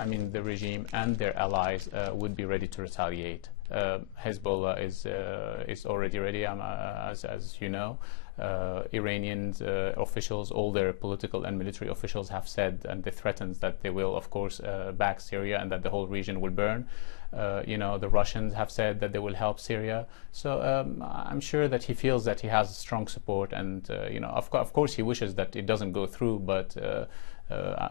I mean, the regime and their allies would be ready to retaliate. Hezbollah is already ready, as you know. Iranian officials, all their political and military officials have said, and they threatened that they will, of course, back Syria and that the whole region will burn. The Russians have said that they will help Syria. So I'm sure that he feels that he has strong support, and of course he wishes that it doesn't go through, but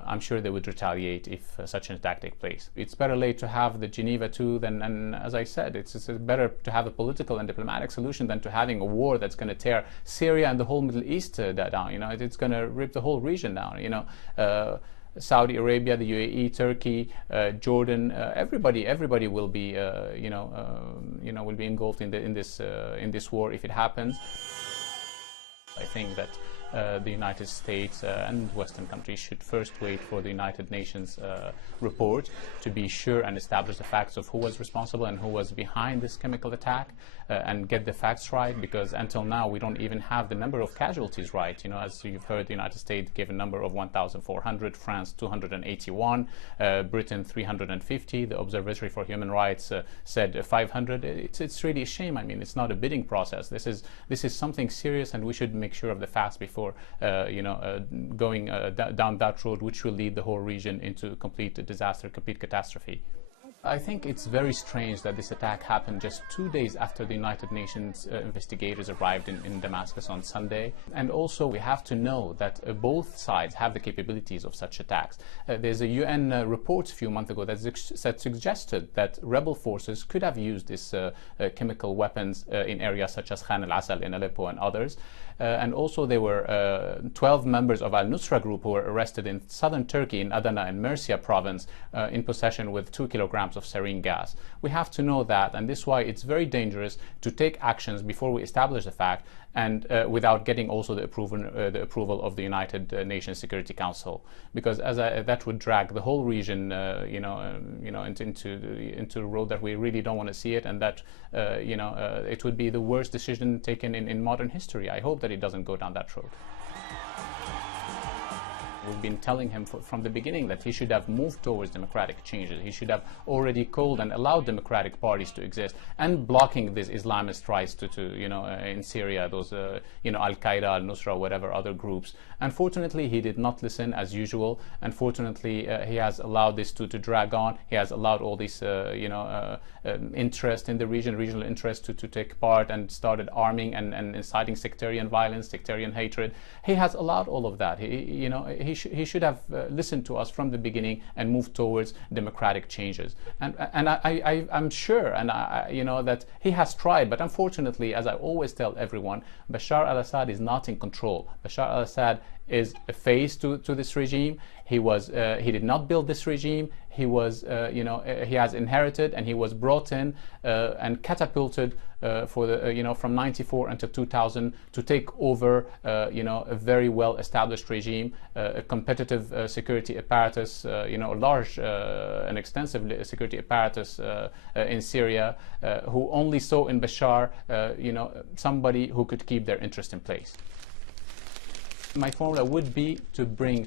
I'm sure they would retaliate if such an attack takes place. It's better late to have the Geneva II than, and as I said, it's better to have a political and diplomatic solution than to having a war that's going to tear Syria and the whole Middle East down. It's going to rip the whole region down. Saudi Arabia, the UAE, Turkey, Jordan, everybody will be, will be engulfed in this war if it happens. I think that the United States and Western countries should first wait for the United Nations report to be sure and establish the facts of who was responsible and who was behind this chemical attack, and get the facts right, because until now we don't even have the number of casualties right. As you've heard, the United States gave a number of 1,400, France 281, Britain 350, the Observatory for Human Rights said 500. It's really a shame. I mean, it's not a bidding process. This is something serious, and we should make sure of the facts before going down that road, which will lead the whole region into complete disaster, complete catastrophe. I think it's very strange that this attack happened just 2 days after the United Nations investigators arrived in Damascus on Sunday. And also we have to know that both sides have the capabilities of such attacks. There's a UN report a few months ago that suggested that rebel forces could have used these chemical weapons in areas such as Khan al-Assal in Aleppo and others. And also there were 12 members of al-Nusra group who were arrested in southern Turkey in Adana and Mercia province in possession with 2 kilograms of sarin gas. We have to know that, and this is why it's very dangerous to take actions before we establish the fact, and without getting also the approval of the United Nations Security Council, because that would drag the whole region into a road that we really don't want to see it, and that it would be the worst decision taken in modern history. I hope that it doesn't go down that road. We've been telling him from the beginning that he should have moved towards democratic changes. He should have already called and allowed democratic parties to exist, and blocking these Islamist rights in Syria, those Al-Qaeda, Al-Nusra, whatever other groups. Unfortunately, he did not listen as usual. Unfortunately, he has allowed this to drag on. He has allowed all this interest in the regional interest to take part, and started arming and inciting sectarian violence, sectarian hatred. He has allowed all of that. He should have listened to us from the beginning and moved towards democratic changes. And I'm sure, and that he has tried, but unfortunately, as I always tell everyone, Bashar al-Assad is not in control. Bashar al-Assad is a face to this regime. He did not build this regime. He he has inherited, and he was brought in and catapulted from 94 until 2000 to take over a very well established regime, a competitive security apparatus, a large and extensive security apparatus in Syria, who only saw in Bashar somebody who could keep their interest in place. My formula would be to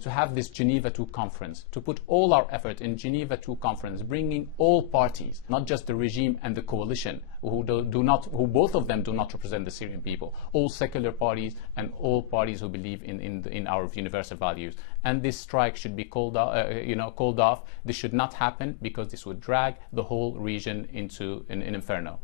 have this Geneva II conference, to put all our effort in Geneva II conference, bringing all parties, not just the regime and the coalition, who both of them do not represent the Syrian people, all secular parties and all parties who believe in our universal values. And this strike should be called off. This should not happen, because this would drag the whole region into an inferno.